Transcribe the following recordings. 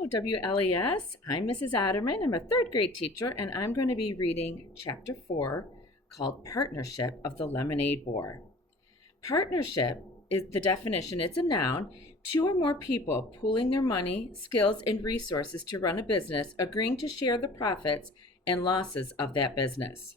WLES. I'm Mrs. Adderman. I'm a third grade teacher, and I'm going to be reading Chapter 4 called Partnership of the Lemonade War. Partnership is the definition, it's a noun. Two or more people pooling their money, skills, and resources to run a business, agreeing to share the profits and losses of that business.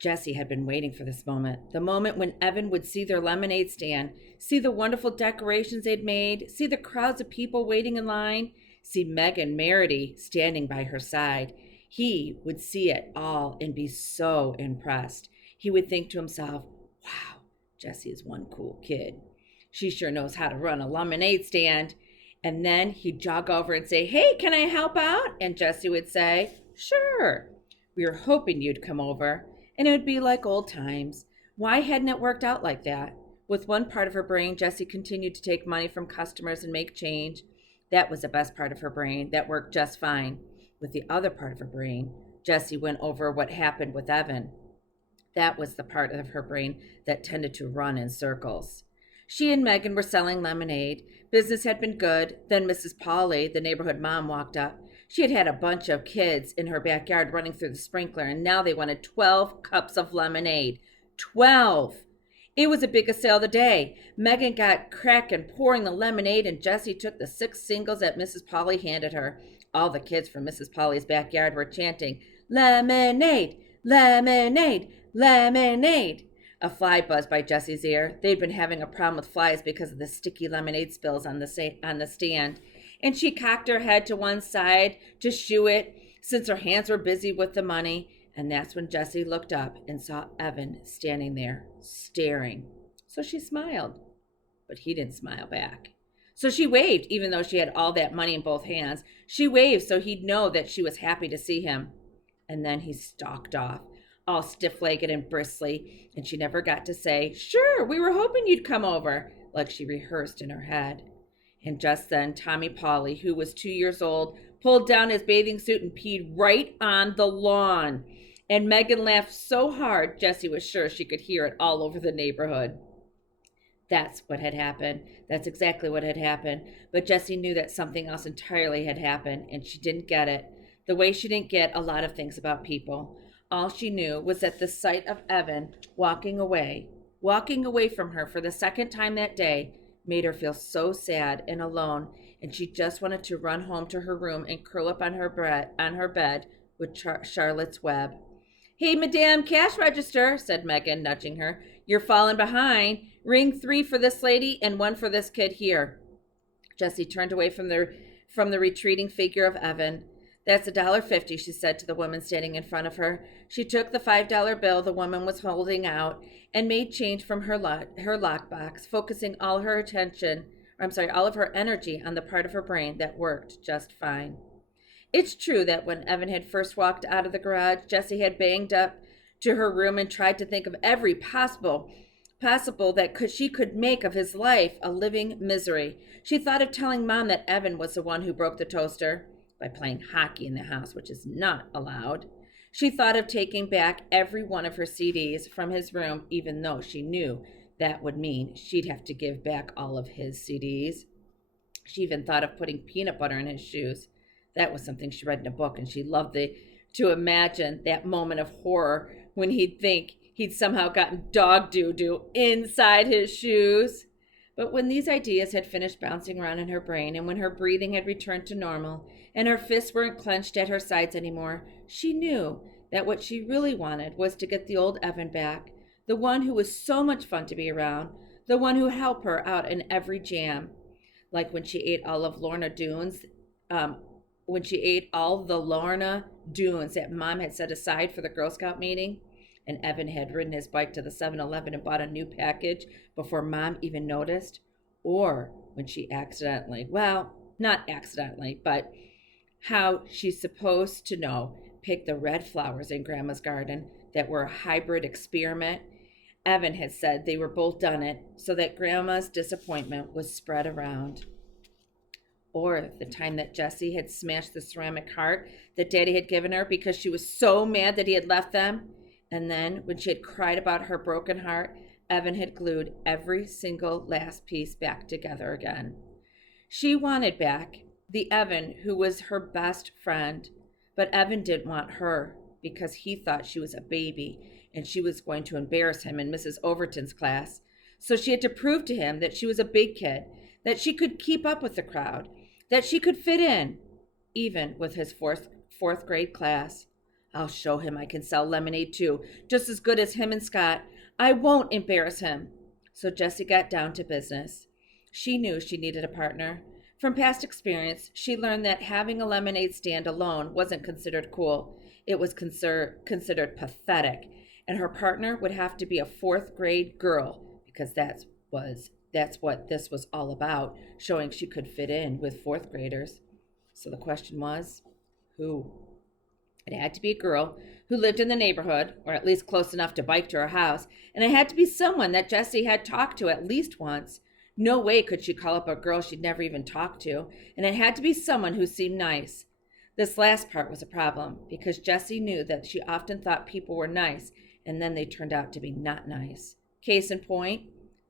Jessie had been waiting for this moment, the moment when Evan would see their lemonade stand, see the wonderful decorations they'd made, see the crowds of people waiting in line, see Meg and Meredy standing by her side. He would see it all and be so impressed. He would think to himself, wow, Jessie is one cool kid. She sure knows how to run a lemonade stand. And then he'd jog over and say, hey, can I help out? And Jessie would say, sure. We were hoping you'd come over. And it would be like old times. Why hadn't it worked out like that? With one part of her brain, Jessie continued to take money from customers and make change. That was the best part of her brain. That worked just fine. With the other part of her brain, Jessie went over what happened with Evan. That was the part of her brain that tended to run in circles. She and Megan were selling lemonade. Business had been good. Then Mrs. Polly, the neighborhood mom, walked up. She had had a bunch of kids in her backyard running through the sprinkler, and now they wanted 12 cups of lemonade. 12! It was the biggest sale of the day. Megan got cracking, pouring the lemonade, and Jessie took the 6 singles that Mrs. Polly handed her. All the kids from Mrs. Polly's backyard were chanting, lemonade, lemonade, lemonade. A fly buzzed by Jessie's ear. They'd been having a problem with flies because of the sticky lemonade spills on the stand. And she cocked her head to one side to shoo it, since her hands were busy with the money. And that's when Jessie looked up and saw Evan standing there, staring. So she smiled, but he didn't smile back. So she waved, even though she had all that money in both hands. She waved so he'd know that she was happy to see him. And then he stalked off, all stiff-legged and bristly, and she never got to say, sure, we were hoping you'd come over, like she rehearsed in her head. And just then, Tommy Polly, who was 2 years old, pulled down his bathing suit and peed right on the lawn. And Megan laughed so hard, Jessie was sure she could hear it all over the neighborhood. That's what had happened. That's exactly what had happened. But Jessie knew that something else entirely had happened, and she didn't get it. The way she didn't get a lot of things about people. All she knew was that the sight of Evan walking away from her for the second time that day, made her feel so sad and alone, and she just wanted to run home to her room and curl up on her bed with Charlotte's Web. Hey, Madame Cash Register, said Megan, nudging her. You're falling behind. Ring 3 for this lady and 1 for this kid here. Jessie turned away from the retreating figure of Evan. That's $1.50, she said to the woman standing in front of her. She took the $5 bill the woman was holding out and made change from her lockbox, focusing all of her energy on the part of her brain that worked just fine. It's true that when Evan had first walked out of the garage, Jessie had banged up to her room and tried to think of every possible that she could make of his life a living misery. She thought of telling Mom that Evan was the one who broke the toaster by playing hockey in the house, which is not allowed. She thought of taking back every one of her CDs from his room, even though she knew that would mean she'd have to give back all of his CDs. She even thought of putting peanut butter in his shoes. That was something she read in a book, and she loved to imagine that moment of horror when he'd think he'd somehow gotten dog doo-doo inside his shoes. But when these ideas had finished bouncing around in her brain, and when her breathing had returned to normal, and her fists weren't clenched at her sides anymore, she knew that what she really wanted was to get the old Evan back, the one who was so much fun to be around, the one who helped her out in every jam. Like when she ate all of Lorna Doones, the Lorna Doones that Mom had set aside for the Girl Scout meeting, and Evan had ridden his bike to the 7-Eleven and bought a new package before Mom even noticed, or when she not accidentally, but how she's supposed to know, picked the red flowers in Grandma's garden that were a hybrid experiment. Evan had said they were both done it so that Grandma's disappointment was spread around. Or the time that Jessie had smashed the ceramic heart that Daddy had given her because she was so mad that he had left them. And then when she had cried about her broken heart, Evan had glued every single last piece back together again. She wanted back the Evan who was her best friend. But Evan didn't want her because he thought she was a baby and she was going to embarrass him in Mrs. Overton's class. So she had to prove to him that she was a big kid, that she could keep up with the crowd, that she could fit in, even with his fourth grade class. I'll show him I can sell lemonade too, just as good as him and Scott. I won't embarrass him. So Jessie got down to business. She knew she needed a partner. From past experience, she learned that having a lemonade stand alone wasn't considered cool. It was considered pathetic, and her partner would have to be a fourth grade girl because that's what this was all about, showing she could fit in with fourth graders. So the question was, who? It had to be a girl who lived in the neighborhood, or at least close enough to bike to her house, and it had to be someone that Jessie had talked to at least once. No way could she call up a girl she'd never even talked to, and it had to be someone who seemed nice. This last part was a problem, because Jessie knew that she often thought people were nice, and then they turned out to be not nice. Case in point,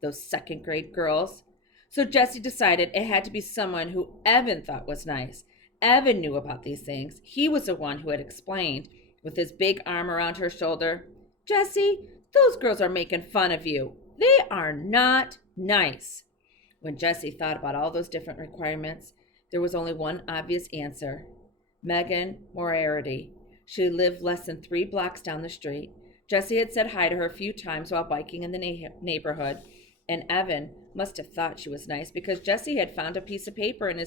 those second grade girls. So Jessie decided it had to be someone who Evan thought was nice. Evan knew about these things. He was the one who had explained, with his big arm around her shoulder, Jessie, those girls are making fun of you. They are not nice. When Jessie thought about all those different requirements, there was only one obvious answer. Megan Moriarty. She lived less than 3 blocks down the street. Jessie had said hi to her a few times while biking in the neighborhood, and Evan must have thought she was nice because Jessie had found a piece of paper in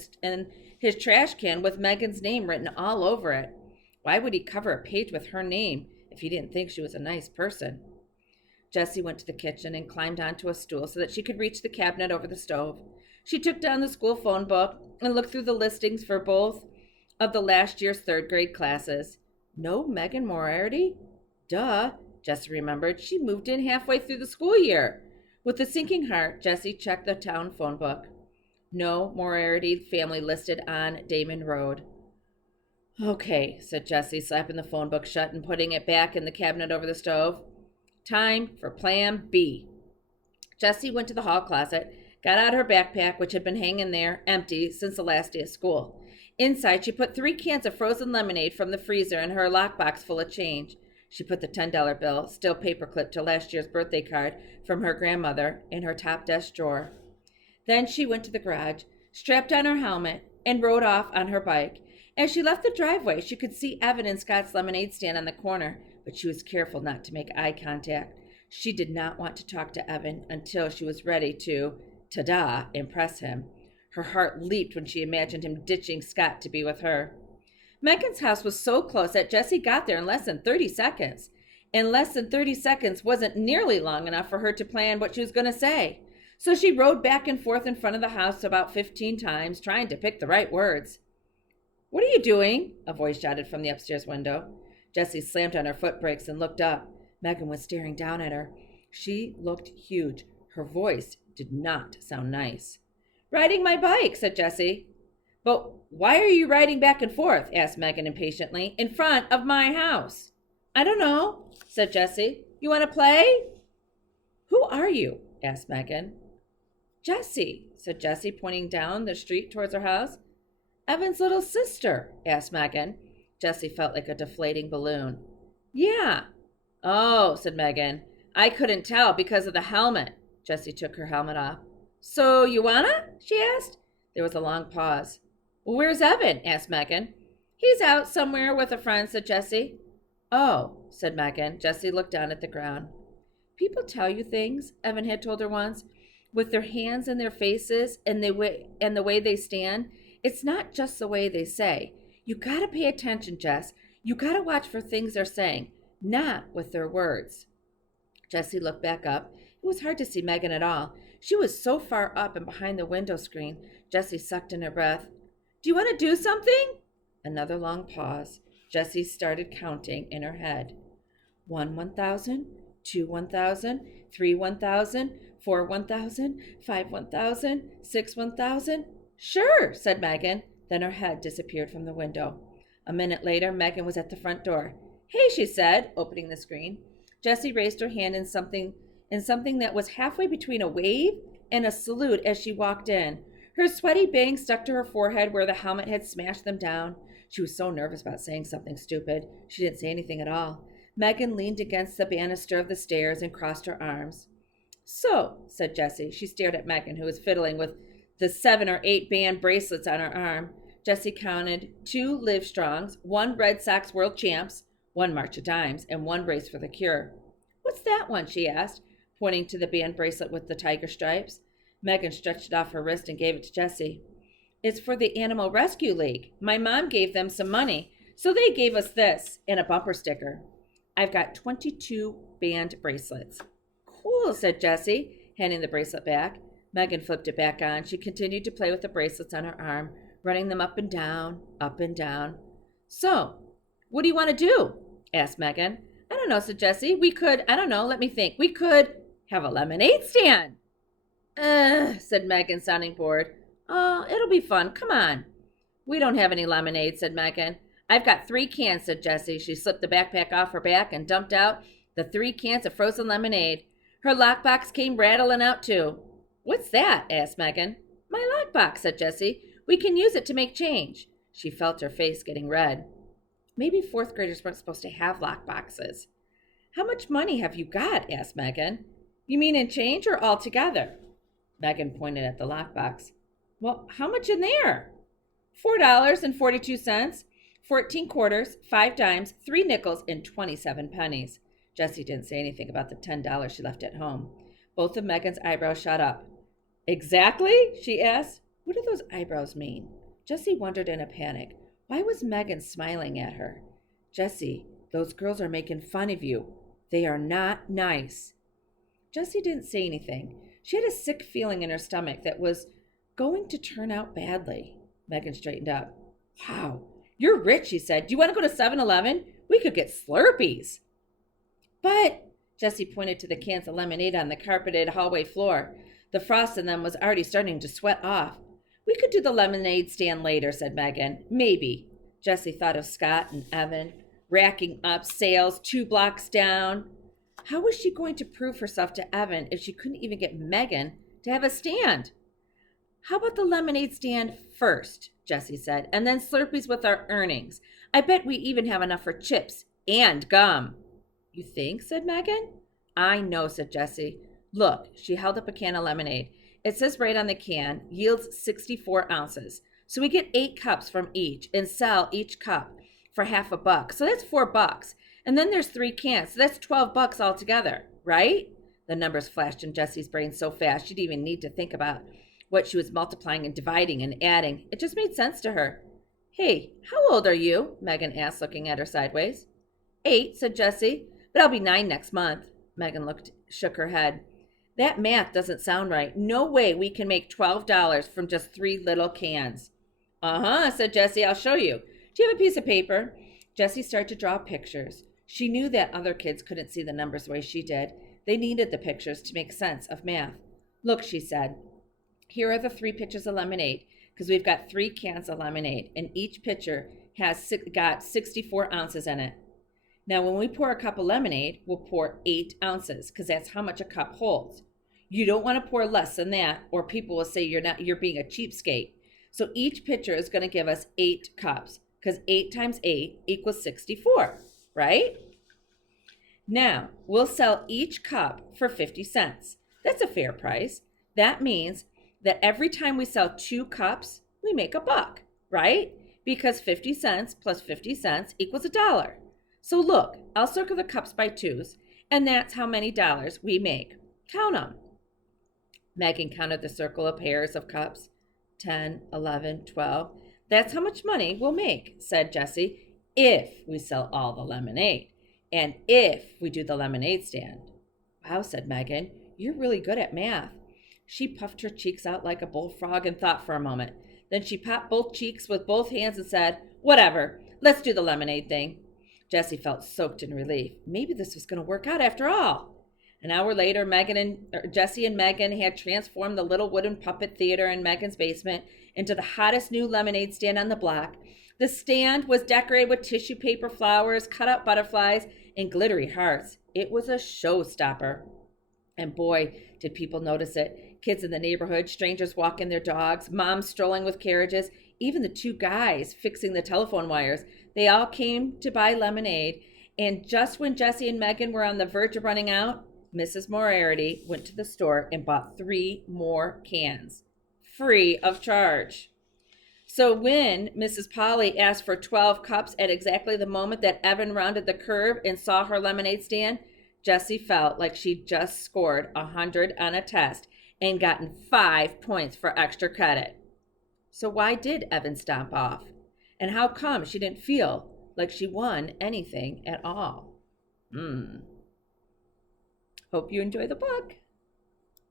his trash can with Megan's name written all over it. Why would he cover a page with her name if he didn't think she was a nice person? Jessie went to the kitchen and climbed onto a stool so that she could reach the cabinet over the stove. She took down the school phone book and looked through the listings for both of the last year's third grade classes. No Megan Moriarty? Duh, Jessie remembered. She moved in halfway through the school year. With a sinking heart, Jessie checked the town phone book. No Moriarty family listed on Damon Road. Okay, said Jessie, slapping the phone book shut and putting it back in the cabinet over the stove. Time for Plan B. Jessie went to the hall closet, got out her backpack, which had been hanging there empty since the last day of school. Inside, she put 3 cans of frozen lemonade from the freezer and her lockbox full of change. She put the $10 bill, still paperclipped to last year's birthday card from her grandmother, in her top desk drawer. Then she went to the garage, strapped on her helmet, and rode off on her bike. As she left the driveway, she could see Evan and Scott's lemonade stand on the corner, but she was careful not to make eye contact. She did not want to talk to Evan until she was ready to, ta-da, impress him. Her heart leaped when she imagined him ditching Scott to be with her. Megan's house was so close that Jessie got there in less than 30 seconds. And less than 30 seconds wasn't nearly long enough for her to plan what she was going to say. So she rode back and forth in front of the house about 15 times, trying to pick the right words. What are you doing? A voice shouted from the upstairs window. Jessie slammed on her foot brakes and looked up. Megan was staring down at her. She looked huge. Her voice did not sound nice. Riding my bike, said Jessie. But why are you riding back and forth? Asked Megan impatiently. In front of my house. I don't know, said Jessie. You want to play? Who are you? Asked Megan. Jessie, said Jessie, pointing down the street towards her house. Evan's little sister, asked Megan. Jessie felt like a deflating balloon. Yeah. Oh, said Megan. I couldn't tell because of the helmet. Jessie took her helmet off. So you wanna? She asked. There was a long pause. Well, where's Evan? Asked Megan. He's out somewhere with a friend, said Jessie. Oh, said Megan. Jessie looked down at the ground. People tell you things, Evan had told her once, with their hands in their faces and the way they stand. It's not just the way they say. You gotta pay attention, Jess. You gotta watch for things they're saying, not with their words. Jessie looked back up. It was hard to see Megan at all. She was so far up and behind the window screen. Jessie sucked in her breath. Do you want to do something? Another long pause. Jessie started counting in her head. 1 1,000, 2 1,000, 3 1,000, 4 1,000, 5 1,000, 6 1,000. Sure, said Megan. Then her head disappeared from the window. A minute later, Megan was at the front door. Hey, she said, opening the screen. Jessie raised her hand in something that was halfway between a wave and a salute as she walked in. Her sweaty bangs stuck to her forehead where the helmet had smashed them down. She was so nervous about saying something stupid. She didn't say anything at all. Megan leaned against the banister of the stairs and crossed her arms. So, said Jessie. She stared at Megan, who was fiddling with the 7 or 8 band bracelets on her arm. Jessie counted 2 Livestrongs, 1 Red Sox World Champs, 1 March of Dimes, and 1 Race for the Cure. What's that one? She asked, pointing to the band bracelet with the tiger stripes. Megan stretched it off her wrist and gave it to Jessie. It's for the Animal Rescue League. My mom gave them some money, so they gave us this and a bumper sticker. I've got 22 band bracelets. Cool, said Jessie, handing the bracelet back. Megan flipped it back on. She continued to play with the bracelets on her arm, running them up and down, up and down. So, what do you want to do? Asked Megan. I don't know, said Jessie. We could have a lemonade stand. Said Megan, sounding bored. Oh, it'll be fun. Come on. We don't have any lemonade, said Megan. I've got 3 cans, said Jessie. She slipped the backpack off her back and dumped out the 3 cans of frozen lemonade. Her lockbox came rattling out, too. What's that? Asked Megan. My lockbox, said Jessie. We can use it to make change. She felt her face getting red. Maybe 4th graders weren't supposed to have lockboxes. How much money have you got? Asked Megan. You mean in change or all together? Megan pointed at the lockbox. Well, how much in there? $4.42, 14 quarters, 5 dimes, 3 nickels, and 27 pennies. Jessie didn't say anything about the $10 she left at home. Both of Megan's eyebrows shot up. Exactly? She asked. What do those eyebrows mean? Jessie wondered in a panic. Why was Megan smiling at her? Jessie, those girls are making fun of you. They are not nice. Jessie didn't say anything. She had a sick feeling in her stomach that was going to turn out badly. Megan straightened up. Wow, you're rich, she said. Do you want to go to 7-Eleven? We could get Slurpees. But, Jessie pointed to the cans of lemonade on the carpeted hallway floor. The frost in them was already starting to sweat off. We could do the lemonade stand later, said Megan. Maybe. Jessie thought of Scott and Evan, racking up sales 2 blocks down. How was she going to prove herself to Evan if she couldn't even get Megan to have a stand? How about the lemonade stand first, Jessie said, and then Slurpees with our earnings. I bet we even have enough for chips and gum. You think? Said Megan. I know, said Jessie. Look, she held up a can of lemonade. It says right on the can, yields 64 ounces. So we get 8 cups from each and sell each cup for $50. So that's $4. And then there's 3 cans. So that's $12 altogether, right? The numbers flashed in Jessie's brain so fast she didn't even need to think about what she was multiplying and dividing and adding. It just made sense to her. Hey, how old are you? Megan asked, looking at her sideways. 8, said Jessie, but I'll be 9 next month. Megan shook her head. That math doesn't sound right. No way we can make $12 from just 3 little cans. Uh-huh, said Jessie. I'll show you. Do you have a piece of paper? Jessie started to draw pictures. She knew that other kids couldn't see the numbers the way she did. They needed the pictures to make sense of math. Look, she said. Here are the 3 pitchers of lemonade, because we've got 3 cans of lemonade, and each pitcher has got 64 ounces in it. Now, when we pour a cup of lemonade, we'll pour 8 ounces, because that's how much a cup holds. You don't want to pour less than that, or people will say you're being a cheapskate. So each pitcher is going to give us 8 cups, because 8 times 8 equals 64, right? Now, we'll sell each cup for 50 cents. That's a fair price. That means that every time we sell 2 cups, we make $1, right? Because 50 cents plus 50 cents equals $1. So look, I'll circle the cups by 2s, and that's how many dollars we make. Count them. Megan counted the circle of pairs of cups. 10, 11, 12. That's how much money we'll make, said Jessie, if we sell all the lemonade, and if we do the lemonade stand. Wow, said Megan, you're really good at math. She puffed her cheeks out like a bullfrog and thought for a moment. Then she popped both cheeks with both hands and said, whatever, let's do the lemonade thing. Jessie felt soaked in relief. Maybe this was going to work out after all. An hour later, Jessie and Megan had transformed the little wooden puppet theater in Megan's basement into the hottest new lemonade stand on the block. The stand was decorated with tissue paper flowers, cut-out butterflies, and glittery hearts. It was a showstopper. And boy, did people notice it. Kids in the neighborhood, strangers walking their dogs, moms strolling with carriages, even the two guys fixing the telephone wires. They all came to buy lemonade. And just when Jesse and Megan were on the verge of running out, Mrs. Moriarty went to the store and bought 3 more cans, free of charge. So when Mrs. Polly asked for 12 cups at exactly the moment that Evan rounded the curve and saw her lemonade stand, Jessie felt like she'd just scored 100 on a test and gotten 5 points for extra credit. So why did Evan stomp off? And how come she didn't feel like she won anything at all? Hope you enjoy the book.